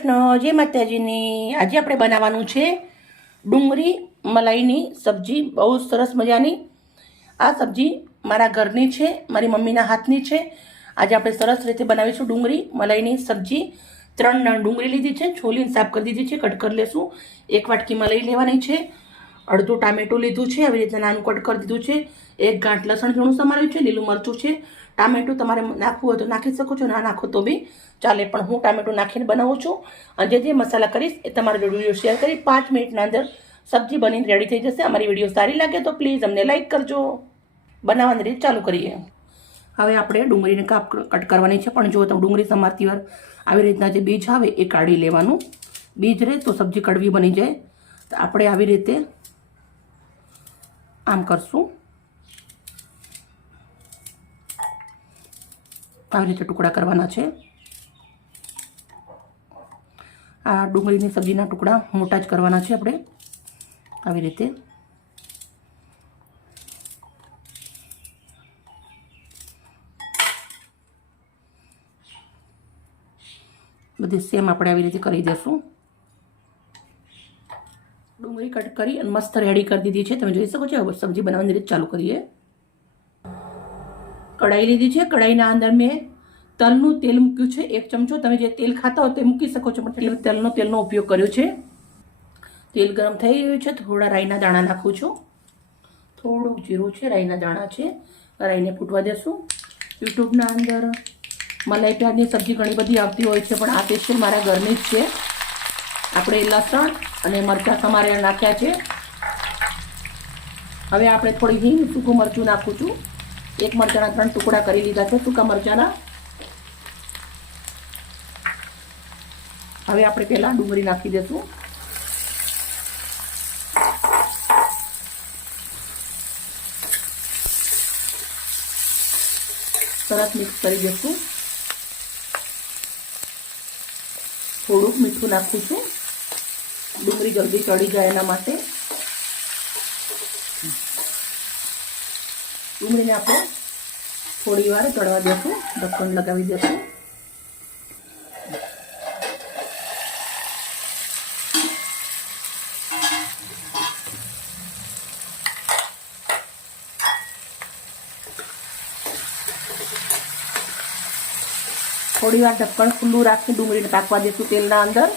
કૃષ્ણ જય માતાજીની આજે આપણે બનાવવાનું છે, ડુંગળી, મલાઈની સબ્જી, બહુ સરસ મજાની. આ સબ્જી મારા ઘરની છે, મારી મમ્મીના હાથની છે. આજે આપણે સરસ રીતે બનાવીશું ડુંગળી, મલાઈની સબ્જી. ત્રણ ડુંગળી લીધી છે, છોલીને સાફ કરી દીધી છે કટ કરી લેશું. એક વાટકી મલાઈ લેવાની છે. અડધું ટામેટું લીધું છે, આવી રીતે નાનું કટ કરી દીધું છે. એક ગાંઠ લસણ ઝીણું સમાર્યું છે, લીલું મરચું છે. ટામેટું તમારે નાખવું હોય તો નાખી શકો છો, ના નાખો તો બી ચાલે. પણ હું ટામેટું નાખીને બનાવું છું અને જે જે મસાલા કરીશ એ તમારા જોડે વીડિયો શેર કરી પાંચ મિનિટના અંદર સબ્જી બનીને રેડી થઈ જશે. અમારી વીડિયો સારી લાગે તો પ્લીઝ અમને લાઇક કરજો. બનાવવાની રીત ચાલુ કરીએ. હવે આપણે ડુંગળીને કાપ કટ કરવાની છે. પણ જો તમે ડુંગળી સમારતી વાર આવી રીતના જે બીજ આવે એ કાઢી લેવાનું. બીજ રહે તો સબ્જી કડવી બની જાય. તો આપણે આવી રીતે આમ કરશું. આવી રીતે ટુકડા કરવાના છે. આ ડુંગળીની સબ્જીના ટુકડા મોટા જ કરવાના છે આપણે. આવી રીતે. બધી સેમ આપણે આવી રીતે કરી દઈશું ડુંગળી કટ કરી અને મસ્ત રેડી કરી દીધી છે. તમે જોઈ શકો છો, હવે સબ્જી બનાવવાની રીત ચાલુ કરીએ. કઢાઈ લીધી છે. કઢાઈના અંદર મેં તલનું તેલ મૂક્યું છે. એક ચમચો તમે જે તેલ ખાતા હો તે મૂકી શકો છો, પણ તેલ તેલનો તેલનો ઉપયોગ કર્યો છે. તેલ ગરમ થઈ ગયું છે. થોડા રાઈના દાણા નાખું છું. થોડું જીરું છે, રાઈના દાણા છે. રાઈને ફૂટવા દેશું. યુટ્યુબના અંદર મલાઈ પ્યાજની સબ્જી ઘણી બધી આવતી હોય છે, પણ આ સ્પેશિયલ મારા ઘરની જ છે. આપણે લસણ અને મરચાં તમારે નાખ્યા છે. હવે આપણે થોડી હિંગ, સૂકું મરચું નાખું છું. એક મરચાના ત્રણ ટુકડા કરી લીધા છે સૂકા મરચાના. હવે આપણે પહેલાં ડુંગળી નાખી દઈશું સરસ મિક્સ કરી દઈશું થોડુંક મીઠું નાખું છું. ડુંગળી જલ્દી ચડી જાય એના માટે. ડુંગળીને આપણે થોડી વાર ચડવા દેશું. ઢક્કણ લગાવી દેશું. થોડી વાર ઢક્કણ ખુલ્લું રાખી ડુંગળીને પાકવા દેશું તેલના અંદર.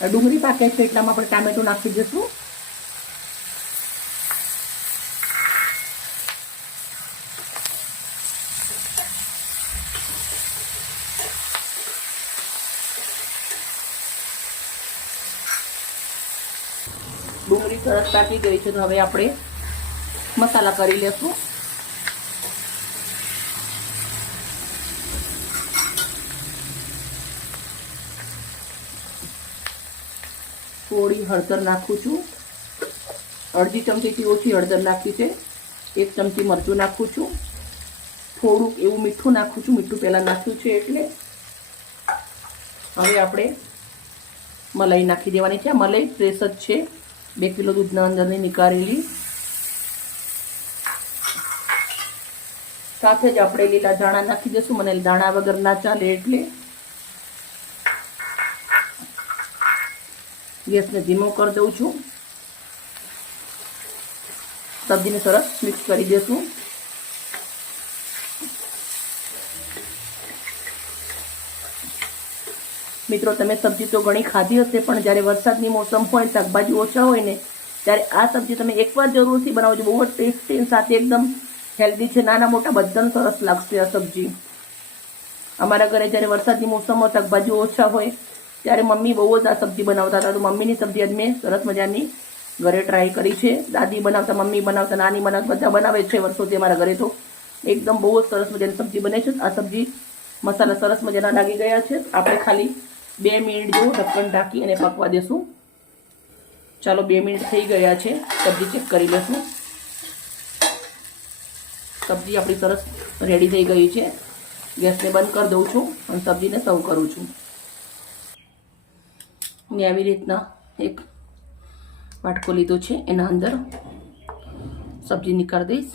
ડુંગળી પાકે છે, એટલામાં આપણે ટામેટું નાખી દઈશું. ડુંગળી સરસ પાકી ગઈ છે, તો હવે આપણે મસાલા કરી લેશું. થોડી હળદર નાખું છું. અડધી ચમચીથી ઓછી હળદર નાખી છે. એક ચમચી મરચું નાખું છું. થોડુંક એવું મીઠું નાખું છું. મીઠું પહેલાં નાખ્યું છે એટલે. હવે આપણે મલાઈ નાખી દેવાની છે. મલાઈ ફ્રેશ જ છે. બે કિલો દૂધના અંદરની નીકાળેલી. સાથે જ આપણે લીલા દાણા નાખી દઈશું મને દાણા વગર ના ચાલે એટલે. ગેસને ધીમો કરી દઉં છું. સબ્જીને સરસ મિક્સ કરી દઈશું મિત્રો, તમે સબ્જી તો ઘણી ખાધી હશે, પણ જ્યારે વરસાદની મોસમ હોય, શાકભાજી ઓછા હોય ને, ત્યારે આ સબ્જી તમે એકવાર જરૂરથી બનાવજો. બહુ જ ટેસ્ટી સાથે એકદમ હેલ્ધી છે. નાના મોટા બધાને સરસ લાગશે આ સબ્જી. અમારા ઘરે જ્યારે વરસાદની મોસમમાં શાકભાજી ઓછા હોય ત્યારે મમ્મી બહુ જ આ સબ્જી બનાવતા હતા. તો મમ્મીની સબ્જી આજ મેં સરસ મજાની ઘરે ટ્રાય કરી છે. દાદી બનાવતા, મમ્મી બનાવતા, નાની બનાવતા, બધા બનાવે છે વર્ષોથી અમારા ઘરે તો. એકદમ બહુ જ સરસ મજાની સબ્જી બને છે. આ સબ્જી મસાલા સરસ મજાના લાગી ગયા છે. આપણે ખાલી બે મિનિટ જેવું ઢક્કણ ઢાંકી અને પકવા દેશું. ચાલો બે મિનિટ થઈ ગયા છે. સબ્જી ચેક કરી લેશું. સબ્જી આપણી સરસ રેડી થઈ ગઈ છે. ગેસને બંધ કરી દઉં છું અને સબ્જીને સર્વ કરું છું. ને આવી રીતના એક વાટકો લીધો છે એના અંદર. સબ્જી નીકાળી દઈશ.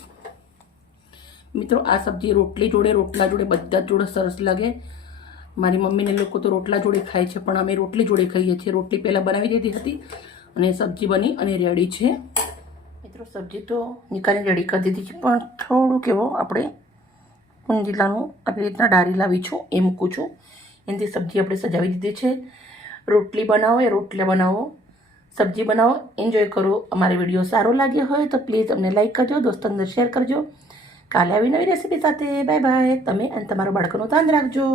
મિત્રો, આ સબ્જી રોટલી જોડે, રોટલા જોડે બધા જ જોડે સરસ લાગે. મારી મમ્મીને લોકો તો રોટલા જોડે ખાય છે, પણ અમે રોટલી જોડે ખાઈએ છીએ. રોટલી પહેલાં બનાવી દીધી હતી અને સબ્જી બની અને રેડી છે. મિત્રો, સબ્જી તો નીકાળી રેડી કરી દીધી છે, પણ થોડુંક એવો આપણે ઊંધીલાનું આવી રીતના ડારી લાવી છું એ મૂકું છું. એનાથી સબ્જી આપણે સજાવી દીધી છે. રોટલી બનાવો એ રોટલા બનાવો, સબ્જી બનાવો એન્જોય કરો. અમારો વીડિયો સારો લાગ્યો હોય તો પ્લીઝ અમને લાઇક કરજો દોસ્તો અંદર શેર કરજો. કાલે આવી નવી રેસીપી સાથે. બાય બાય તમે અને તમારા બાળકોનું ધ્યાન રાખજો.